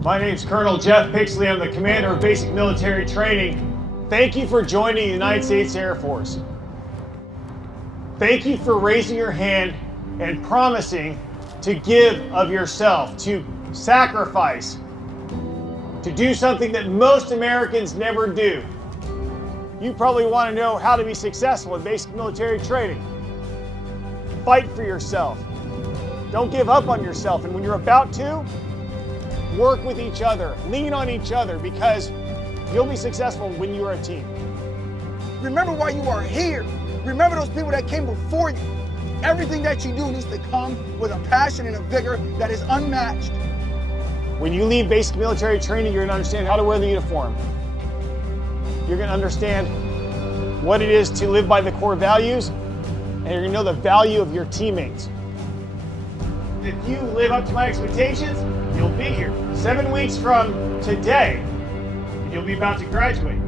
My name's Colonel Jeff Pixley. I'm the commander of basic military training. Thank you for joining the United States Air Force. Thank you for raising your hand and promising to give of yourself, to sacrifice, to do something that most Americans never do. You probably want to know how to be successful in basic military training. Fight for yourself. Don't give up on yourself. And when you're about to, work with each other, lean on each other, because you'll be successful when you are a team. Remember why you are here. Remember those people that came before you. Everything that you do needs to come with a passion and a vigor that is unmatched. When you leave basic military training, you're going to understand how to wear the uniform. You're going to understand what it is to live by the core values, and you're going to know the value of your teammates. If you live up to my expectations, you'll be here. 7 weeks from today, you'll be about to graduate.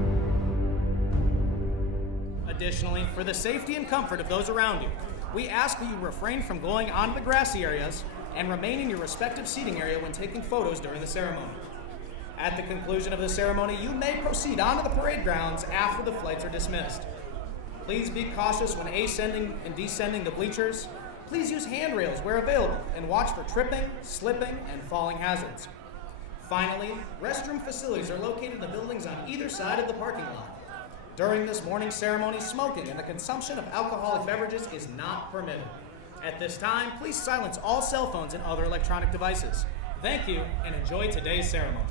Additionally, for the safety and comfort of those around you, we ask that you refrain from going onto the grassy areas and remain in your respective seating area when taking photos during the ceremony. At the conclusion of the ceremony, you may proceed onto the parade grounds after the flights are dismissed. Please be cautious when ascending and descending the bleachers. Please use handrails where available and watch for tripping, slipping, and falling hazards. Finally, restroom facilities are located in the buildings on either side of the parking lot. During this morning's ceremony, smoking and the consumption of alcoholic beverages is not permitted. At this time, please silence all cell phones and other electronic devices. Thank you, and enjoy today's ceremony.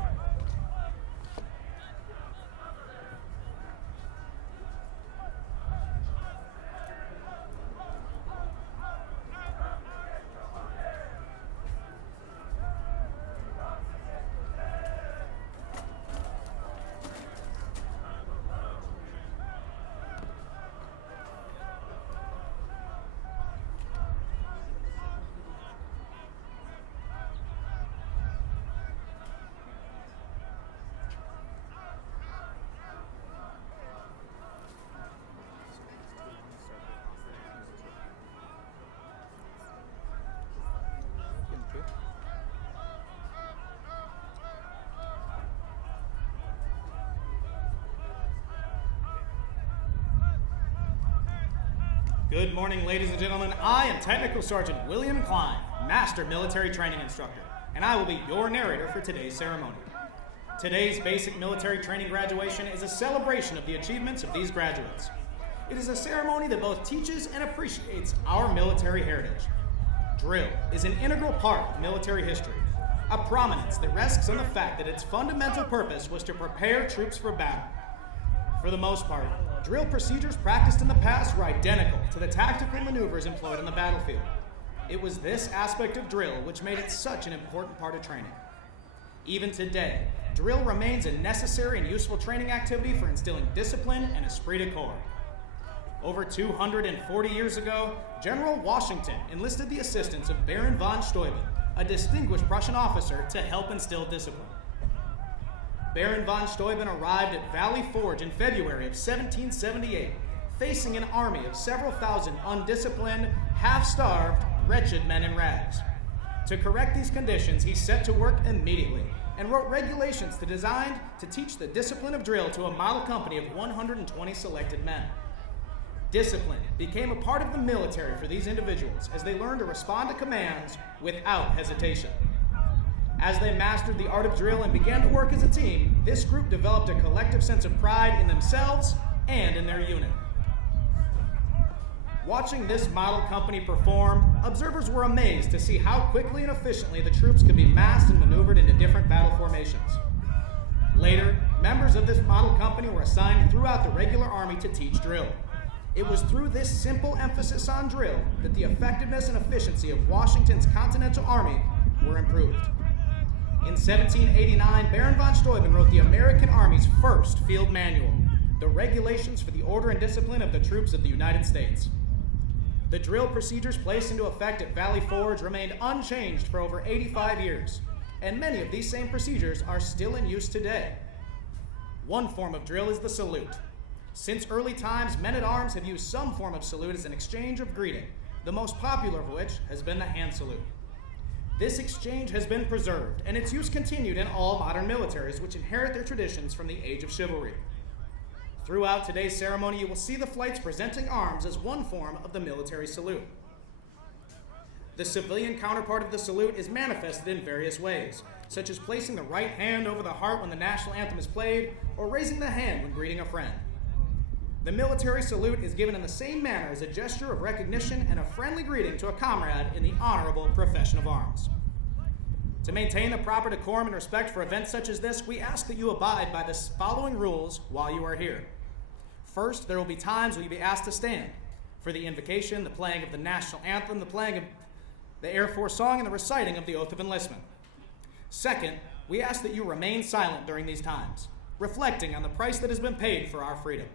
Good morning, ladies and gentlemen. I am Technical Sergeant William Klein, Master Military Training Instructor, and I will be your narrator for today's ceremony. Today's basic military training graduation is a celebration of the achievements of these graduates. It is a ceremony that both teaches and appreciates our military heritage. Drill is an integral part of military history, a prominence that rests on the fact that its fundamental purpose was to prepare troops for battle. For the most part, drill procedures practiced in the past were identical to the tactical maneuvers employed on the battlefield. It was this aspect of drill which made it such an important part of training. Even today, drill remains a necessary and useful training activity for instilling discipline and esprit de corps. Over 240 years ago, General Washington enlisted the assistance of Baron von Steuben, a distinguished Prussian officer, to help instill discipline. Baron von Steuben arrived at Valley Forge in February of 1778, facing an army of several thousand undisciplined, half-starved, wretched men in rags. To correct these conditions, he set to work immediately and wrote regulations designed to teach the discipline of drill to a model company of 120 selected men. Discipline became a part of the military for these individuals as they learned to respond to commands without hesitation. As they mastered the art of drill and began to work as a team, this group developed a collective sense of pride in themselves and in their unit. Watching this model company perform, observers were amazed to see how quickly and efficiently the troops could be massed and maneuvered into different battle formations. Later, members of this model company were assigned throughout the regular army to teach drill. It was through this simple emphasis on drill that the effectiveness and efficiency of Washington's Continental Army were improved. In 1789, Baron von Steuben wrote the American Army's first field manual, the Regulations for the Order and Discipline of the Troops of the United States. The drill procedures placed into effect at Valley Forge remained unchanged for over 85 years, and many of these same procedures are still in use today. One form of drill is the salute. Since early times, men-at-arms have used some form of salute as an exchange of greeting, the most popular of which has been the hand salute. This exchange has been preserved, and its use continued in all modern militaries which inherit their traditions from the age of chivalry. Throughout today's ceremony, you will see the flights presenting arms as one form of the military salute. The civilian counterpart of the salute is manifested in various ways, such as placing the right hand over the heart when the national anthem is played, or raising the hand when greeting a friend. The military salute is given in the same manner as a gesture of recognition and a friendly greeting to a comrade in the honorable profession of arms. To maintain the proper decorum and respect for events such as this, we ask that you abide by the following rules while you are here. First, there will be times when you'll be asked to stand for the invocation, the playing of the national anthem, the playing of the Air Force song, and the reciting of the oath of enlistment. Second, we ask that you remain silent during these times, reflecting on the price that has been paid for our freedom.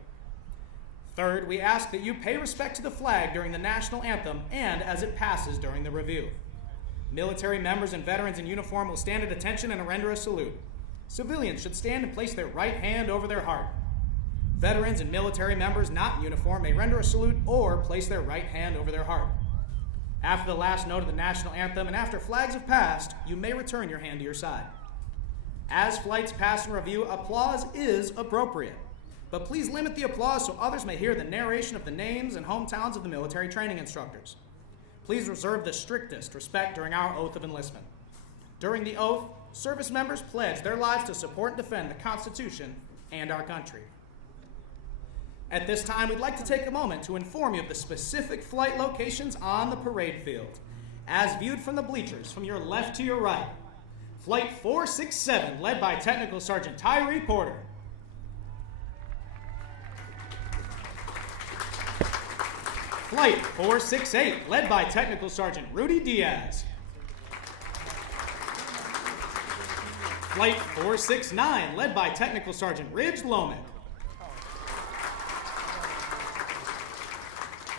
Third, we ask that you pay respect to the flag during the national anthem and as it passes during the review. Military members and veterans in uniform will stand at attention and render a salute. Civilians should stand and place their right hand over their heart. Veterans and military members not in uniform may render a salute or place their right hand over their heart. After the last note of the national anthem and after flags have passed, you may return your hand to your side. As flights pass in review, applause is appropriate. But please limit the applause so others may hear the narration of the names and hometowns of the military training instructors. Please reserve the strictest respect during our oath of enlistment. During the oath, service members pledge their lives to support and defend the Constitution and our country. At this time, we'd like to take a moment to inform you of the specific flight locations on the parade field, as viewed from the bleachers from your left to your right. Flight 467, led by Technical Sergeant Tyree Porter. Flight 468, led by Technical Sergeant Rudy Diaz. Flight 469, led by Technical Sergeant Ridge Lomick.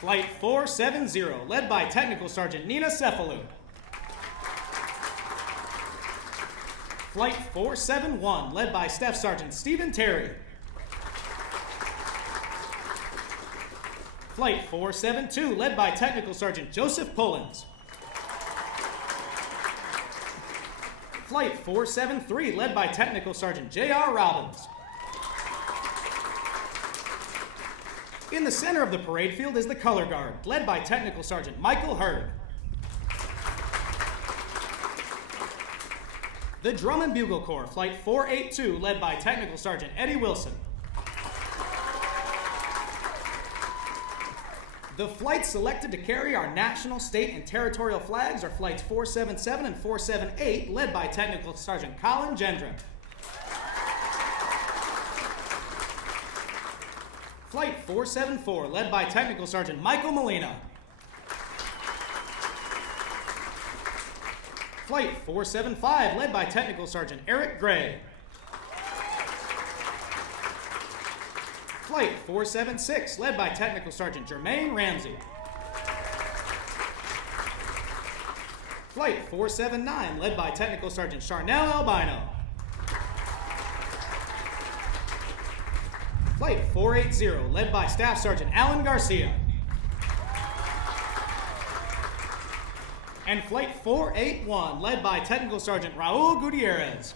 Flight 470, led by Technical Sergeant Nina Cephalou. Flight 471, led by Staff Sergeant Stephen Terry. Flight 472, led by Technical Sergeant Joseph Pullins. Flight 473, led by Technical Sergeant J.R. Robbins. In the center of the parade field is the Color Guard, led by Technical Sergeant Michael Hurd. The Drum and Bugle Corps, Flight 482, led by Technical Sergeant Eddie Wilson. The flights selected to carry our national, state, and territorial flags are Flights 477 and 478, led by Technical Sergeant Colin Gendron. Flight 474, led by Technical Sergeant Michael Molina. Flight 475, led by Technical Sergeant Eric Gray. Flight 476, led by Technical Sergeant Jermaine Ramsey. Flight 479, led by Technical Sergeant Charnel Albino. Flight 480, led by Staff Sergeant Alan Garcia. And Flight 481, led by Technical Sergeant Raul Gutierrez.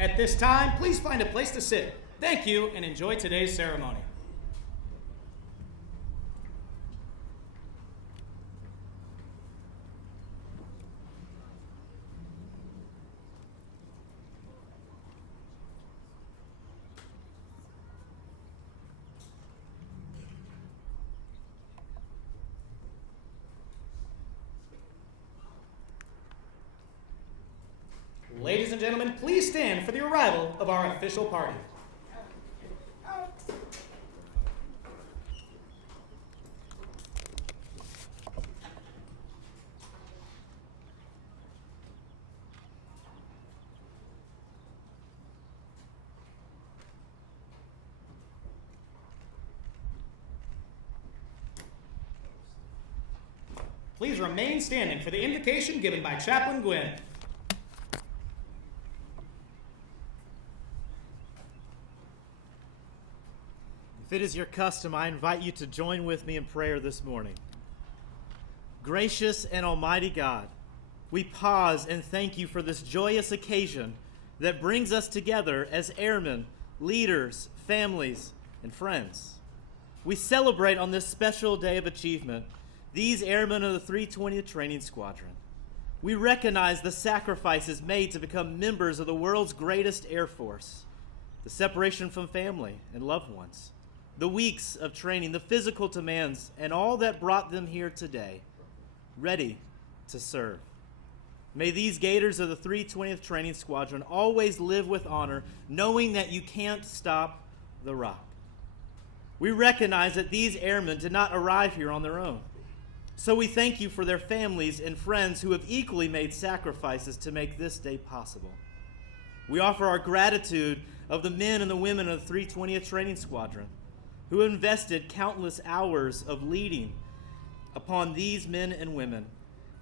At this time, please find a place to sit. Thank you, and enjoy today's ceremony. Ladies and gentlemen, please stand for the arrival of our official party. Please remain standing for the invocation given by Chaplain Gwynn. If it is your custom, I invite you to join with me in prayer this morning. Gracious and almighty God, we pause and thank you for this joyous occasion that brings us together as airmen, leaders, families, and friends. We celebrate on this special day of achievement these airmen of the 320th Training Squadron. We recognize the sacrifices made to become members of the world's greatest air force, the separation from family and loved ones, the weeks of training, the physical demands, and all that brought them here today, ready to serve. May these Gators of the 320th Training Squadron always live with honor, knowing that you can't stop the rock. We recognize that these airmen did not arrive here on their own. So we thank you for their families and friends who have equally made sacrifices to make this day possible. We offer our gratitude of the men and the women of the 320th Training Squadron who invested countless hours of leading upon these men and women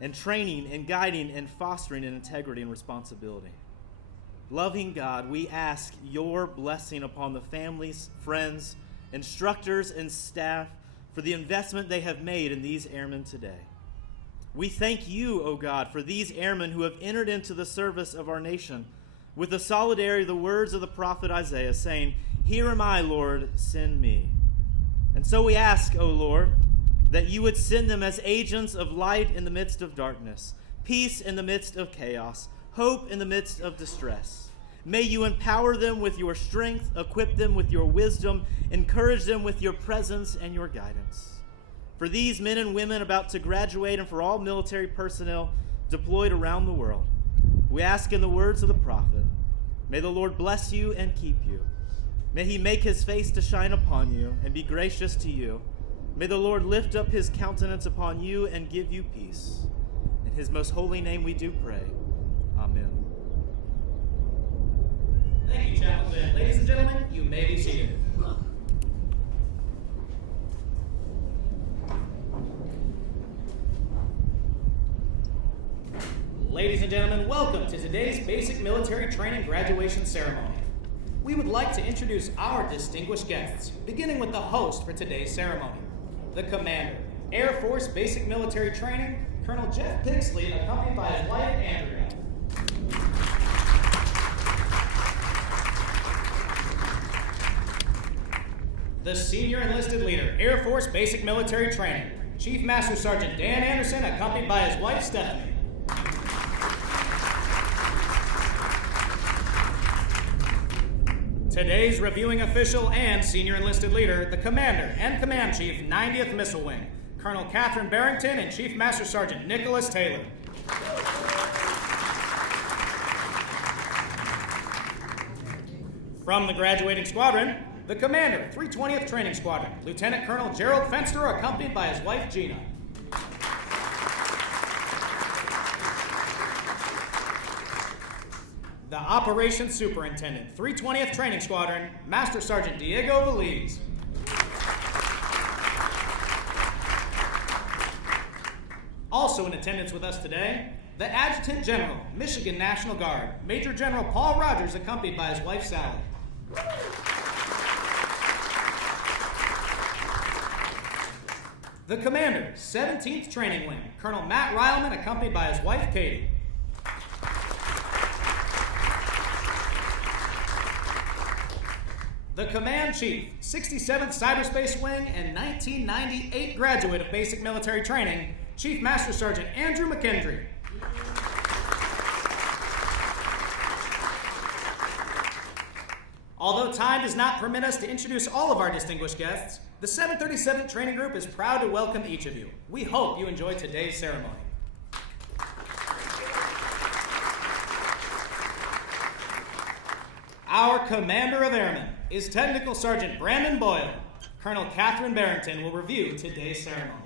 and training and guiding and fostering in integrity and responsibility. Loving God, we ask your blessing upon the families, friends, instructors, and staff for the investment they have made in these airmen today. We thank you, O God, for these airmen who have entered into the service of our nation with the solidarity of the words of the prophet Isaiah, saying, "Here am I, Lord, send me." And so we ask, O Lord, that you would send them as agents of light in the midst of darkness, peace in the midst of chaos, hope in the midst of distress. May you empower them with your strength, equip them with your wisdom, encourage them with your presence and your guidance. For these men and women about to graduate and for all military personnel deployed around the world, we ask in the words of the prophet, may the Lord bless you and keep you. May he make his face to shine upon you and be gracious to you. May the Lord lift up his countenance upon you and give you peace. In his most holy name we do pray. Amen. Thank you, Chaplain. Ladies and gentlemen, you may be seated. Ladies and gentlemen, welcome to today's basic military training graduation ceremony. We would like to introduce our distinguished guests, beginning with the host for today's ceremony, the Commander, Air Force Basic Military Training, Colonel Jeff Pixley, accompanied by his wife, Andrea. The Senior Enlisted Leader, Air Force Basic Military Training, Chief Master Sergeant Dan Anderson, accompanied by his wife, Stephanie. Today's reviewing official and Senior Enlisted Leader, the Commander and Command Chief, 90th Missile Wing, Colonel Catherine Barrington and Chief Master Sergeant Nicholas Taylor. From the graduating squadron, the Commander, 320th Training Squadron, Lieutenant Colonel Gerald Fensterer, accompanied by his wife, Gina. The Operations Superintendent, 320th Training Squadron, Master Sergeant Diego Veliz. Also in attendance with us today, the Adjutant General, Michigan National Guard, Major General Paul Rogers, accompanied by his wife, Sally. The Commander, 17th Training Wing, Colonel Matt Ryleman, accompanied by his wife, Katie. The Command Chief, 67th Cyberspace Wing and 1998 graduate of Basic Military Training, Chief Master Sergeant Andrew McKendry. Although time does not permit us to introduce all of our distinguished guests, the 737th Training Group is proud to welcome each of you. We hope you enjoy today's ceremony. Our Commander of Airmen is Technical Sergeant Brandon Boyle. Colonel Catherine Barrington will review today's ceremony.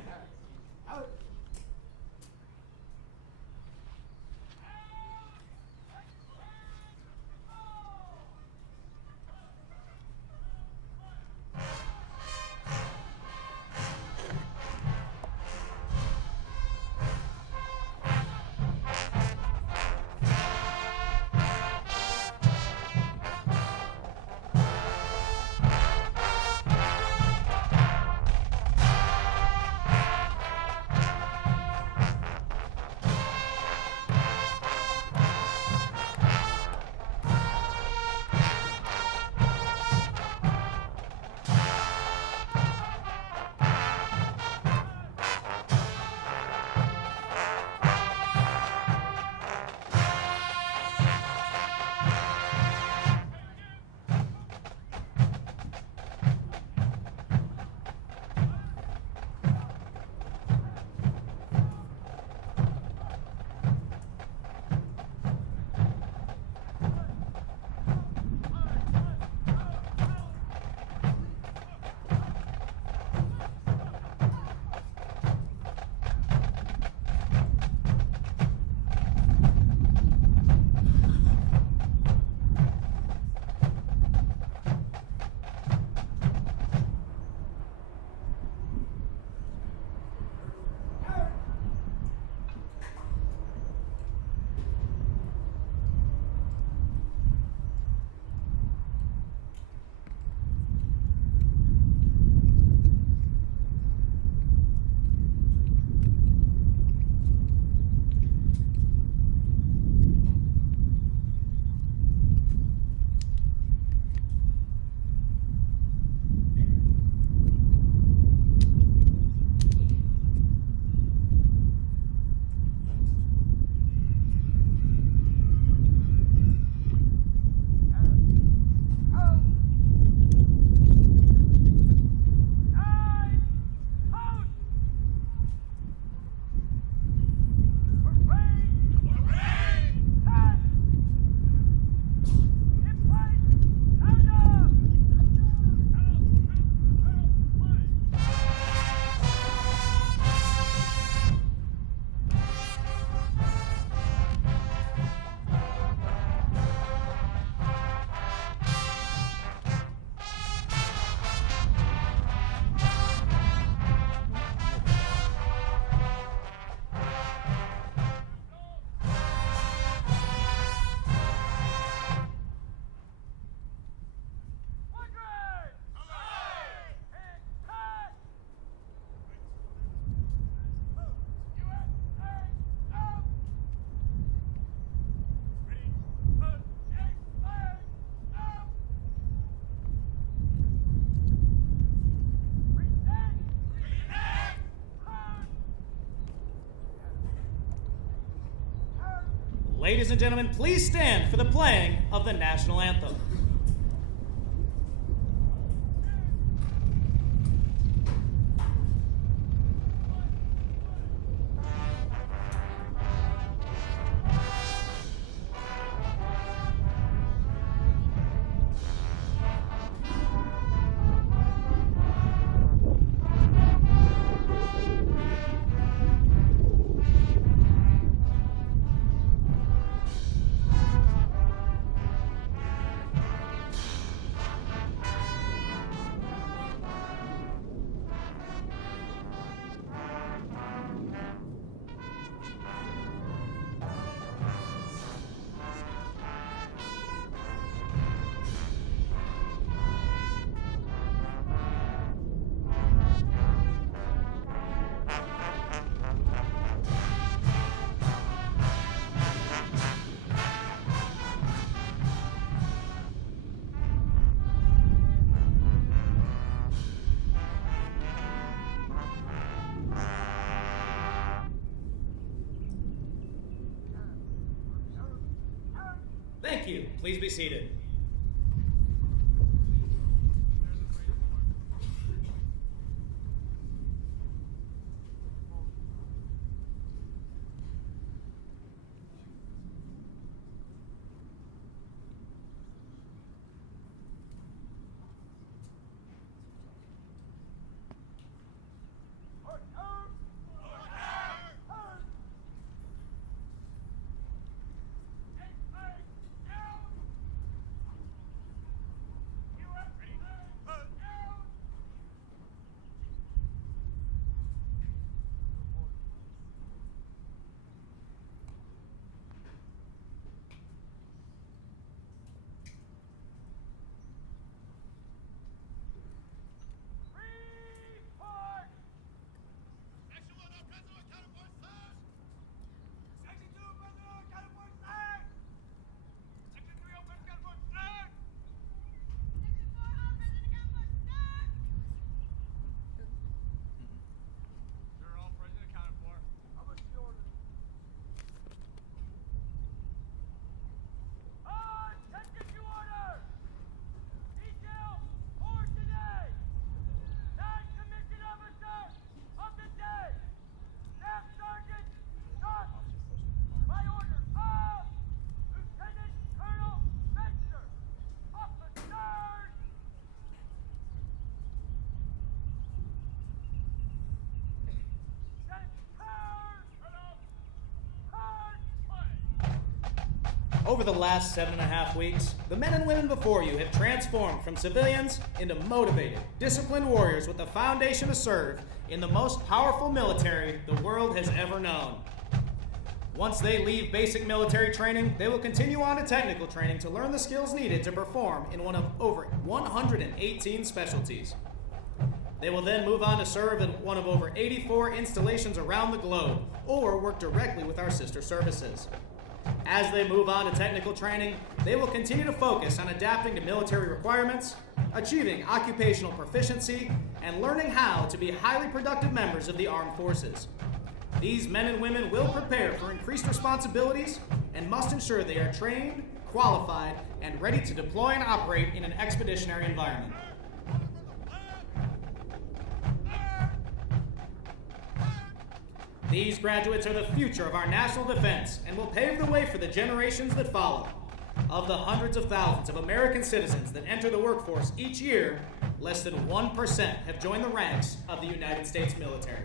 Ladies and gentlemen, please stand for the playing of the national anthem. Thank you. Please be seated. Over the last 7.5 weeks, the men and women before you have transformed from civilians into motivated, disciplined warriors with the foundation to serve in the most powerful military the world has ever known. Once they leave basic military training, they will continue on to technical training to learn the skills needed to perform in one of over 118 specialties. They will then move on to serve in one of over 84 installations around the globe, or work directly with our sister services. As they move on to technical training, they will continue to focus on adapting to military requirements, achieving occupational proficiency, and learning how to be highly productive members of the armed forces. These men and women will prepare for increased responsibilities and must ensure they are trained, qualified, and ready to deploy and operate in an expeditionary environment. These graduates are the future of our national defense and will pave the way for the generations that follow. Of the hundreds of thousands of American citizens that enter the workforce each year, less than 1% have joined the ranks of the United States military.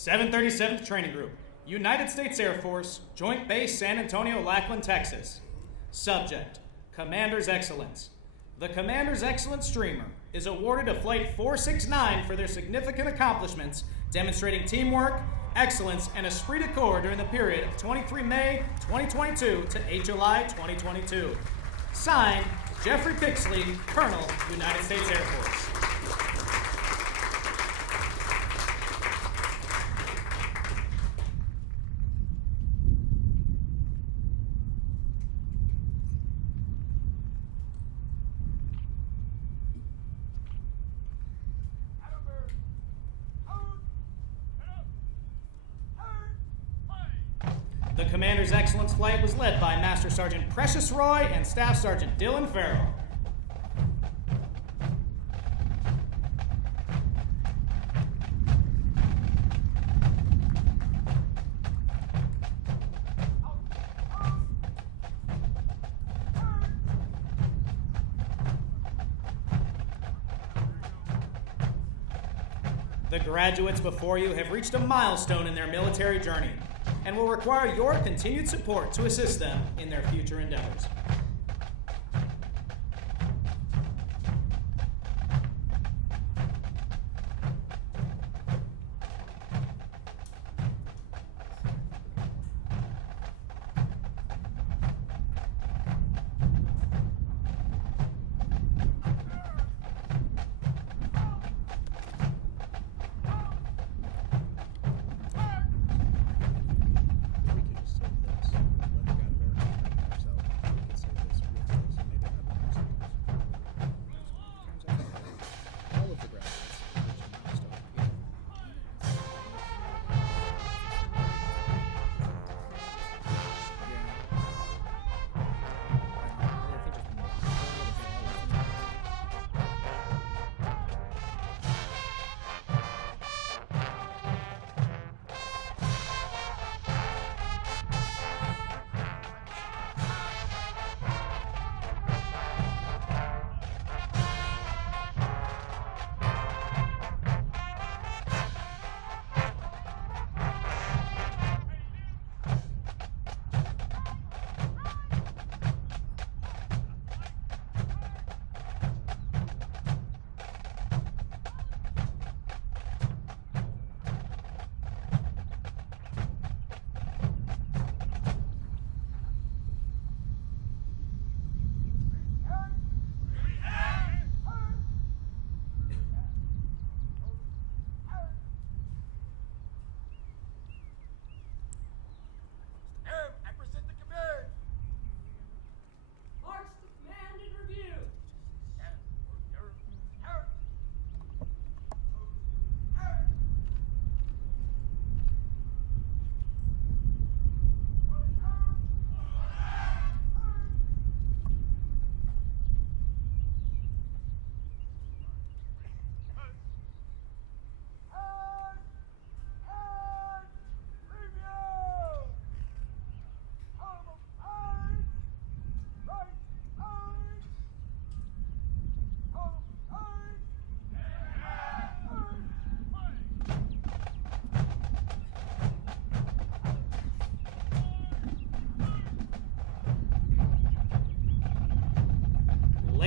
737th Training Group, United States Air Force, Joint Base San Antonio, Lackland, Texas. Subject, Commander's Excellence. The Commander's Excellence Streamer is awarded to Flight 469 for their significant accomplishments, demonstrating teamwork, excellence, and esprit de corps during the period of 23 May 2022 to 8 July 2022. Signed, Jeffrey Pixley, Colonel, United States Air Force. The Commander's Excellence flight was led by Master Sergeant Precious Roy and Staff Sergeant Dylan Farrell. The graduates before you have reached a milestone in their military journey and will require your continued support to assist them in their future endeavors.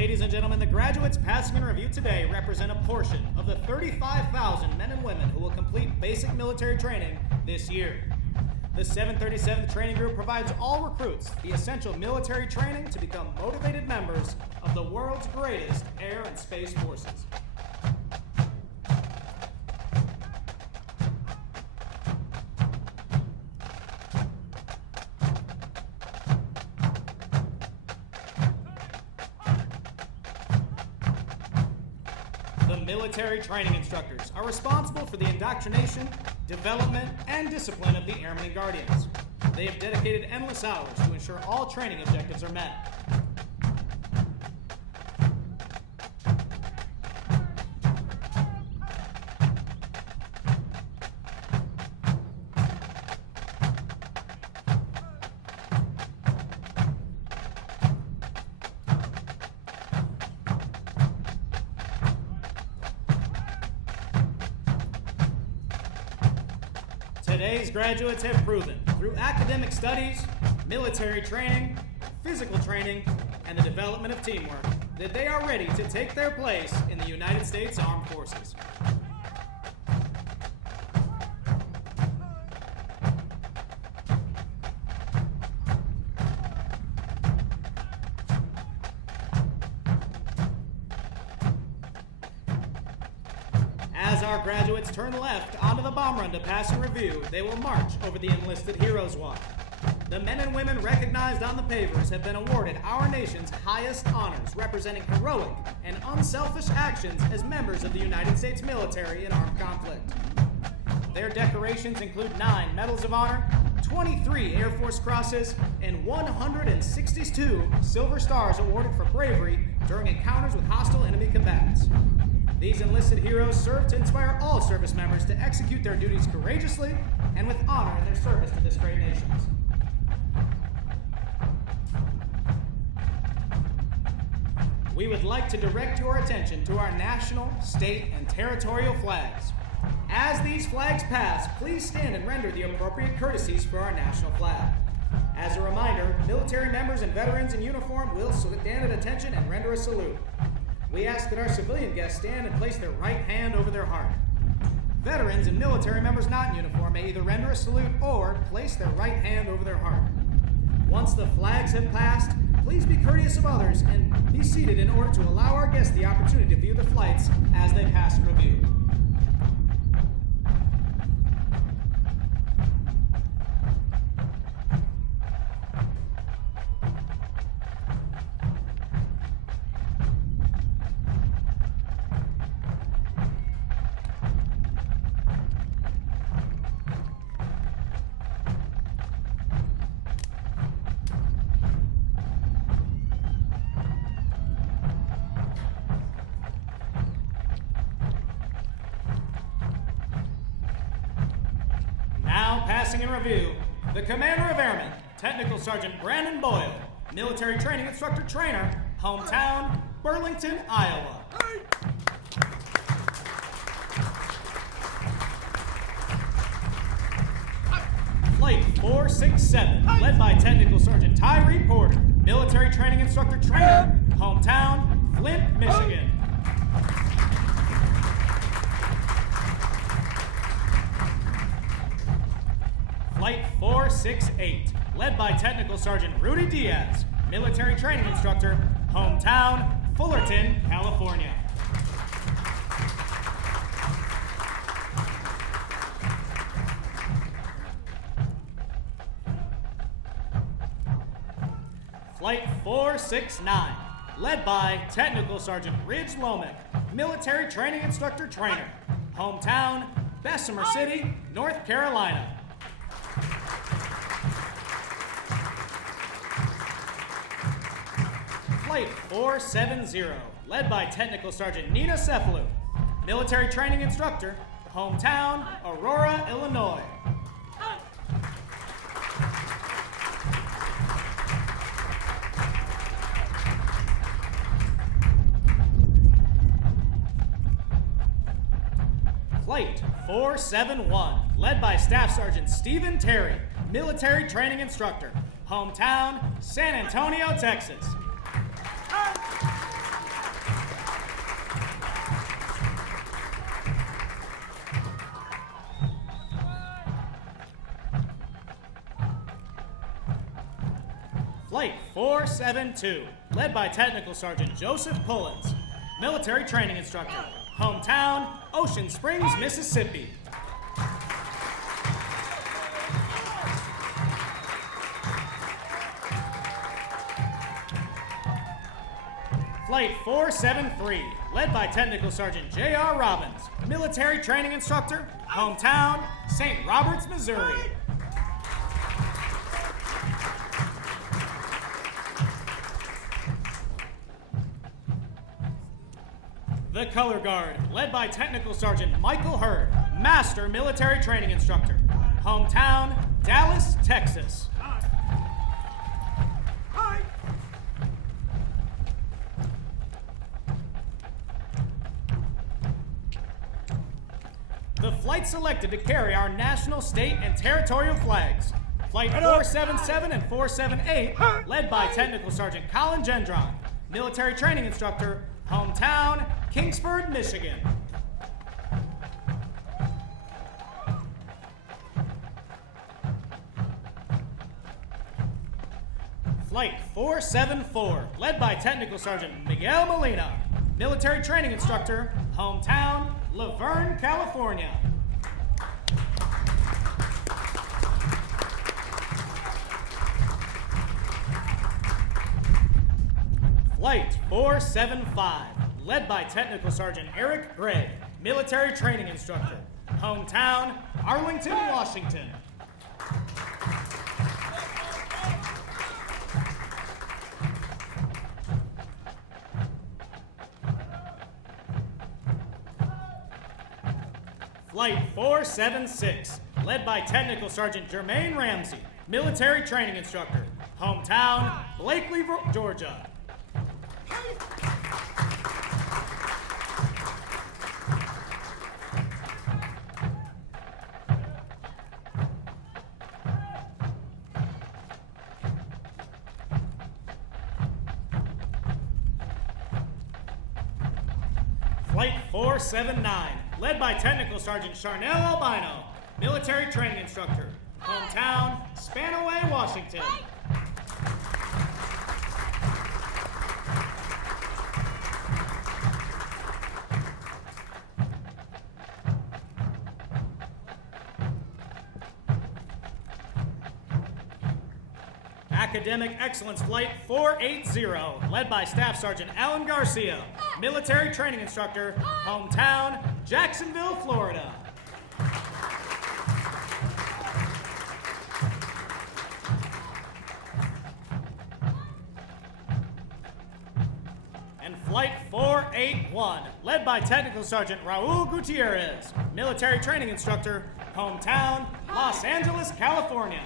Ladies and gentlemen, the graduates passing in review today represent a portion of the 35,000 men and women who will complete basic military training this year. The 737th Training Group provides all recruits the essential military training to become motivated members of the world's greatest air and space forces. Military training instructors are responsible for the indoctrination, development, and discipline of the Airmen and Guardians. They have dedicated endless hours to ensure all training objectives are met. today's graduates have proven through academic studies, military training, physical training, and the development of teamwork that they are ready to take their place in the United States Armed Forces. As our graduates turn left onto the bomb run to pass and review, they will march over the Enlisted Heroes Walk. The men and women recognized on the pavers have been awarded our nation's highest honors, representing heroic and unselfish actions as members of the United States military in armed conflict. Their decorations include 9 Medals of Honor, 23 Air Force Crosses, and 162 Silver Stars awarded for bravery during encounters with hostile enemy combatants. These enlisted heroes serve to inspire all service members to execute their duties courageously and with honor in their service to this great nation. We would like to direct your attention to our national, state, and territorial flags. As these flags pass, please stand and render the appropriate courtesies for our national flag. As a reminder, military members and veterans in uniform will stand at attention and render a salute. We ask that our civilian guests stand and place their right hand over their heart. Veterans and military members not in uniform may either render a salute or place their right hand over their heart. Once the flags have passed, please be courteous of others and be seated in order to allow our guests the opportunity to view the flights as they pass review. Passing in review, the Commander of Airmen, Technical Sergeant Brandon Boyle, Military Training Instructor Trainer, hometown, Burlington, Iowa. Flight 467, led by Technical Sergeant Tyree Porter, Military Training Instructor Trainer, hometown, Flint, Michigan. Flight 468, led by Technical Sergeant Rudy Diaz, Military Training Instructor, hometown, Fullerton, California. Flight 469, led by Technical Sergeant Ridge Lomick, Military Training Instructor Trainer, hometown, Bessemer City, North Carolina. Flight 470, led by Technical Sergeant Nina Cephalou, Military Training Instructor, hometown, Aurora, Illinois. Flight 471, led by Staff Sergeant Stephen Terry, Military Training Instructor, hometown, San Antonio, Texas. Flight 472, led by Technical Sergeant Joseph Pullins, Military Training Instructor, hometown, Ocean Springs, Mississippi. Flight 473, led by Technical Sergeant J.R. Robbins, Military Training Instructor, hometown, St. Roberts, Missouri. The Color Guard, led by Technical Sergeant Michael Hurd, Master Military Training Instructor, hometown, Dallas, Texas. The flight selected to carry our national, state, and territorial flags. Flight 477 and 478, led by Technical Sergeant Colin Gendron, military training instructor, hometown, Kingsford, Michigan. Flight 474, led by Technical Sergeant Miguel Molina, military training instructor, hometown, Laverne, California. Flight 475, led by Technical Sergeant Eric Gray, military training instructor, hometown, Arlington, Washington. Flight 476, led by Technical Sergeant Jermaine Ramsey, military training instructor, hometown, Blakely, Georgia. Flight 479, led by Technical Sergeant Charnel Albino, military training instructor, hometown, Spanaway, Washington. Academic Excellence Flight 480, led by Staff Sergeant Alan Garcia, military training instructor, hometown, Jacksonville, Florida. And Flight 481, led by Technical Sergeant Raul Gutierrez, military training instructor, hometown, Los Angeles, California.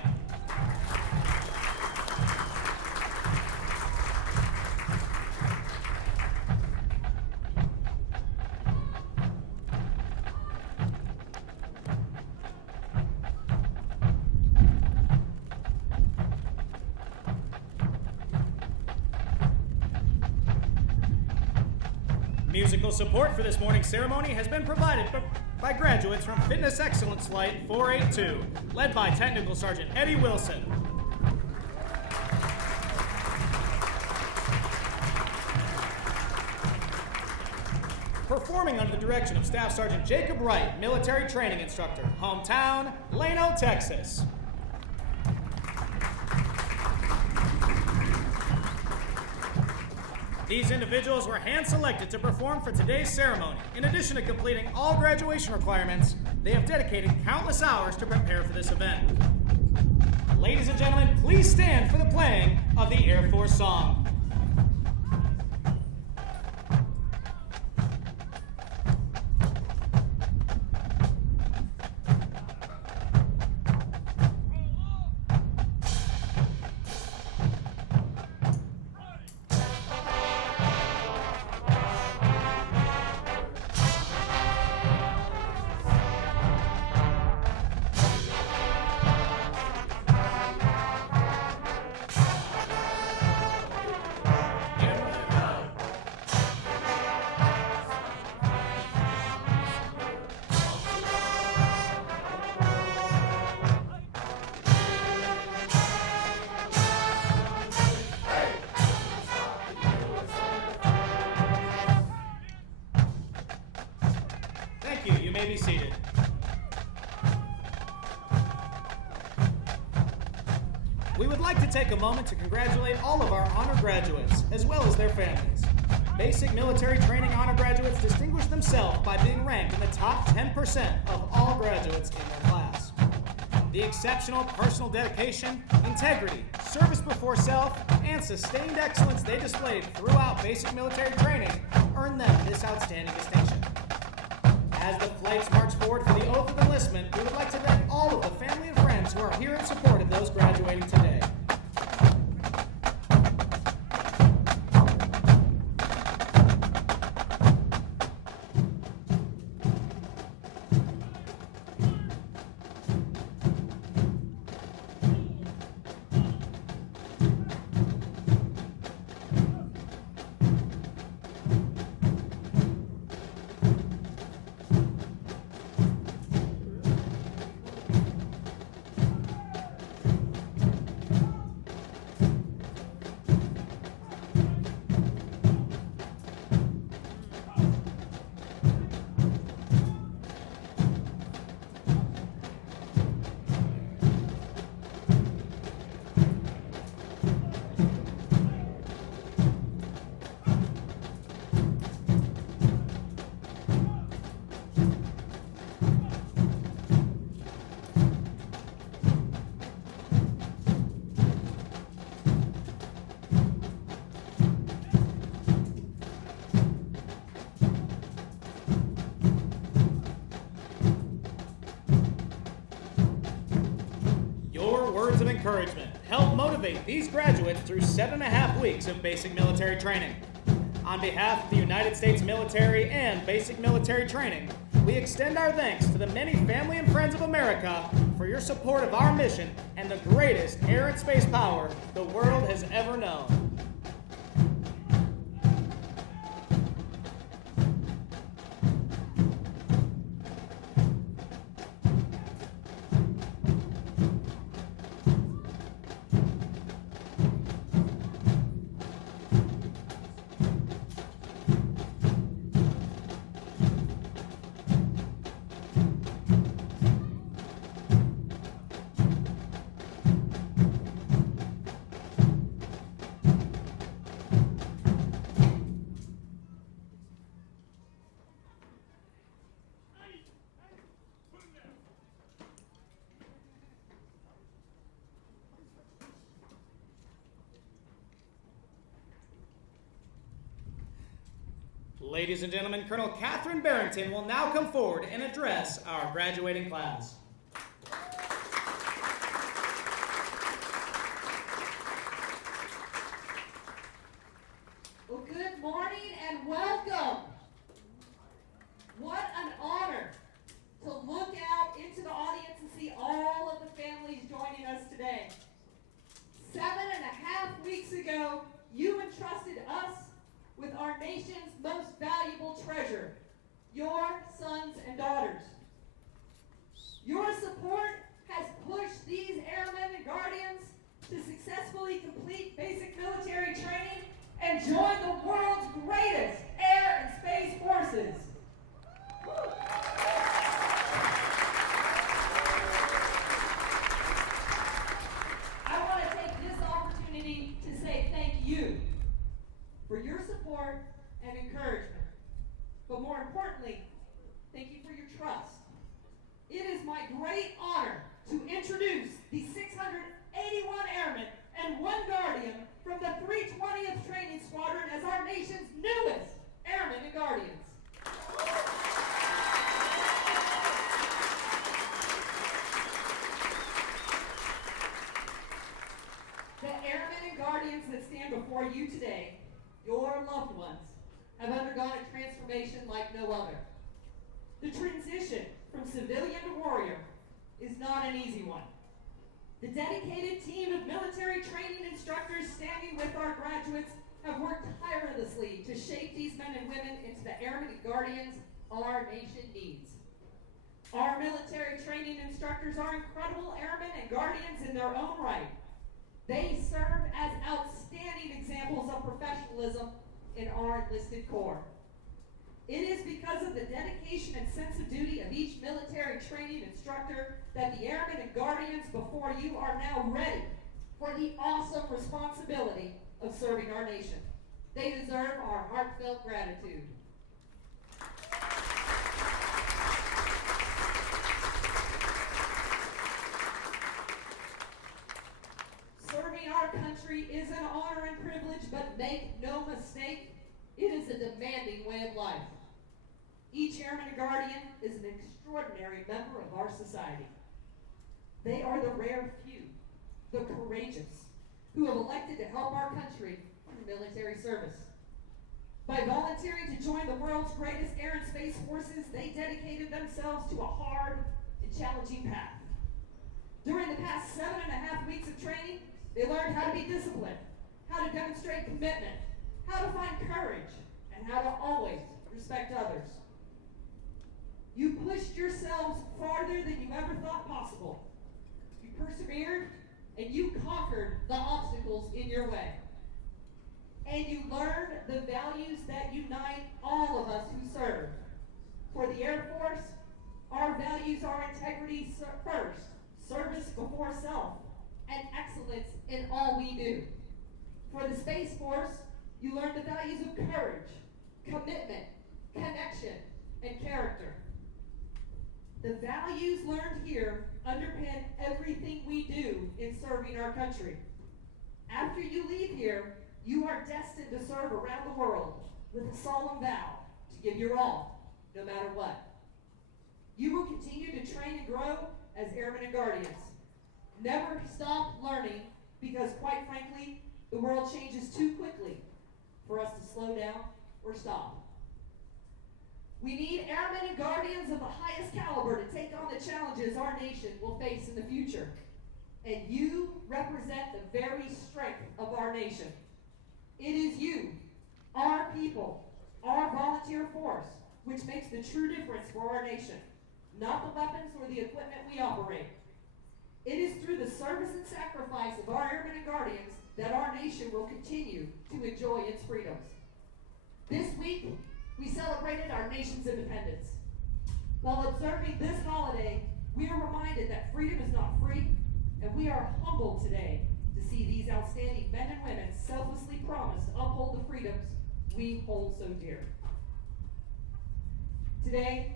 Musical support for this morning's ceremony has been provided by graduates from Fitness Excellence Flight 482, led by Technical Sergeant Eddie Wilson. Performing under the direction of Staff Sergeant Jacob Wright, military training instructor, hometown, Plano, Texas. These individuals were hand-selected to perform for today's ceremony. In addition to completing all graduation requirements, they have dedicated countless hours to prepare for this event. Ladies and gentlemen, please stand for the playing of the Air Force song. You may be seated. We would like to take a moment to congratulate all of our honor graduates, as well as their families. Basic military training honor graduates distinguish themselves by being ranked in the top 10% of all graduates in their class. The exceptional personal dedication, integrity, service before self, and sustained excellence they displayed throughout basic military training earned them this outstanding distinction. As the flights march forward for the oath of enlistment, we would like to thank all of the family and friends who are here in support of those graduating today. encouragement help motivate these graduates through 7.5 weeks of basic military training. On behalf of the United States military and basic military training, we extend our thanks to the many family and friends of America for your support of our mission and the greatest air and space power the world has ever known. Ladies and gentlemen, Colonel Catherine Barrington will now come forward and address our graduating class. Well, good morning and welcome. What an honor to look out into the audience and see all of the families joining us today. 7.5 weeks ago, you entrusted us with our nation's most valuable treasure, your sons and daughters. Your support has pushed these Airmen and Guardians to successfully complete basic military training and join the world's greatest air and space forces. I want to take this opportunity to say thank you for your support and encouragement. But more importantly, thank you for your trust. It is my great honor to introduce the 681 Airmen and 1 Guardian from the 320th Training Squadron as our nation's newest Airmen and Guardians. The Airmen and Guardians that stand before you today, your loved ones, have undergone a transformation like no other. The transition from civilian to warrior is not an easy one. The dedicated team of military training instructors standing with our graduates have worked tirelessly to shape these men and women into the Airmen and Guardians our nation needs. Our military training instructors are incredible Airmen and Guardians in their own right. They serve as outstanding examples of professionalism in our enlisted corps. It is because of the dedication and sense of duty of each military training instructor that the Airmen and Guardians before you are now ready for the awesome responsibility of serving our nation. They deserve our heartfelt gratitude. Serving our country is an honor and privilege, but make no mistake, it is a demanding way of life. Each Airman and Guardian is an extraordinary member of our society. They are the rare few, the courageous, who have elected to help our country through military service. By volunteering to join the world's greatest air and space forces, they dedicated themselves to a hard and challenging path. During the past 7.5 weeks of training, they learned how to be disciplined, how to demonstrate commitment, how to find courage, and how to always respect others. You pushed yourselves farther than you ever thought possible. You persevered, and you conquered the obstacles in your way. And you learned the values that unite all of us who serve. For the Air Force, our values are integrity first, service before self, and excellence in all we do. For the Space Force, you learn the values of courage, commitment, connection, and character. The values learned here underpin everything we do in serving our country. After you leave here, you are destined to serve around the world with a solemn vow to give your all, no matter what. You will continue to train and grow as Airmen and Guardians. Never stop learning because, quite frankly, the world changes too quickly for us to slow down or stop. We need airmen and guardians of the highest caliber to take on the challenges our nation will face in the future. And you represent the very strength of our nation. It is you, our people, our volunteer force, which makes the true difference for our nation, not the weapons or the equipment we operate. It is through the service and sacrifice of our airmen and guardians that our nation will continue to enjoy its freedoms. This week, we celebrated our nation's independence. While observing this holiday, we are reminded that freedom is not free, and we are humbled today to see these outstanding men and women selflessly promise to uphold the freedoms we hold so dear. Today,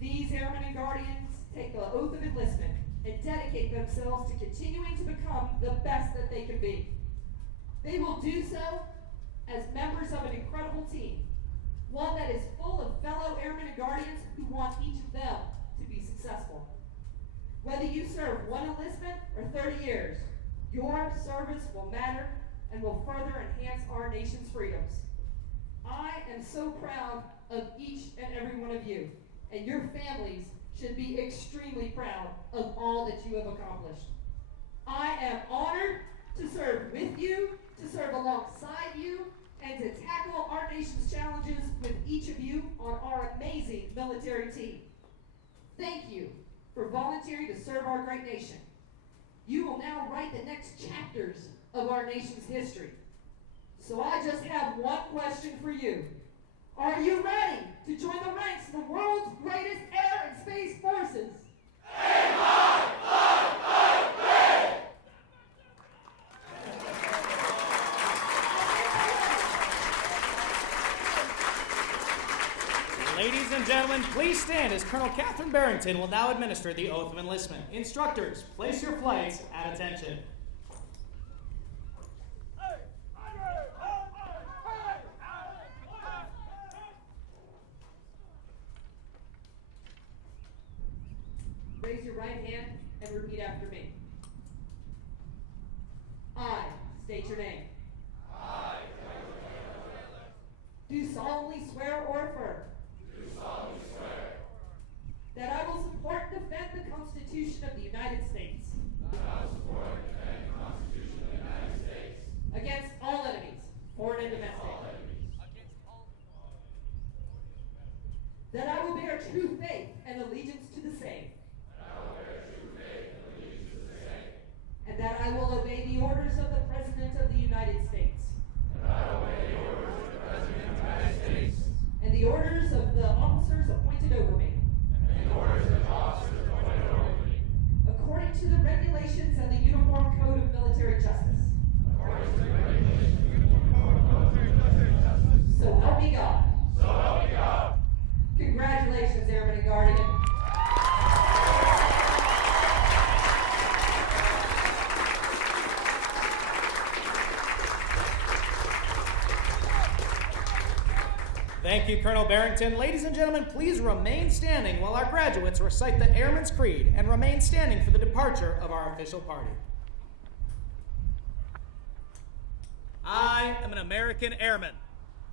these airmen and guardians take the oath of enlistment and dedicate themselves to continuing to become the best that they can be. They will do so as members of an incredible team, one that is full of fellow airmen and guardians who want each of them to be successful. Whether you serve one enlistment or 30 years, your service will matter and will further enhance our nation's freedoms. I am so proud of each and every one of you, and your families should be extremely proud of all that you have accomplished. I am honored to serve with you, to serve alongside you, and to tackle our nation's challenges with each of you on our amazing military team. Thank you for volunteering to serve our great nation. You will now write the next chapters of our nation's history. So I just have one question for you. Are you ready to join the ranks of the world's greatest air and space forces? Ladies and gentlemen, please stand as Colonel Catherine Barrington will now administer the oath of enlistment. Instructors, place your flags at attention. Raise your right hand and repeat after me. I state your name. I Do solemnly swear or affirm do solemnly swear that I will support and defend the Constitution of the United States that I will support and defend the Constitution of the United States against all enemies, foreign and domestic. all enemies, That I will bear true faith and allegiance to the same. and I will bear true faith and allegiance to the same, And that I will obey the orders of the President of the United States. and I will obey the orders of the President of the United States And the orders of the officers appointed over me. and the orders of the officers appointed over me, According to the regulations and the Uniform Code of Military Justice. according to the regulations of the Uniform Code of Military Justice. So help me God. So help me God. Congratulations, Airmen and Guardians. Thank you, Colonel Barrington. Ladies and gentlemen, please remain standing while our graduates recite the Airman's Creed and remain standing for the departure of our official party. I am an American airman.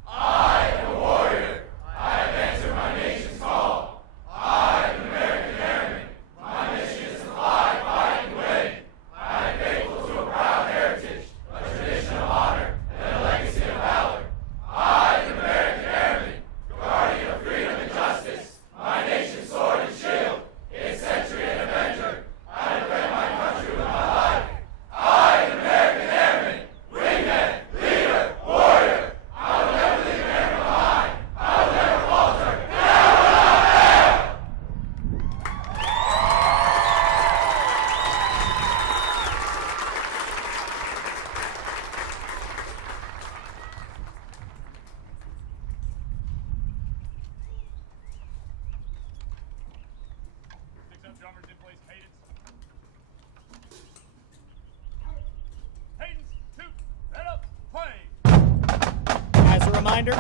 I am a warrior. I have answered my nation's call. I am an American airman. My mission is to fly, fight, and win. I am faithful to a proud heritage, a tradition of honor, and a legacy of valor. I am an American airman, guardian of freedom and justice. My nation's sword and shield, its sentry and avenger. I defend my country with my life. I am an American airman, wingman, leader, warrior. I will never leave an airman behind. I will never falter. Six up drummers in place, cadence. Cadence, 2, head up, play. As a reminder,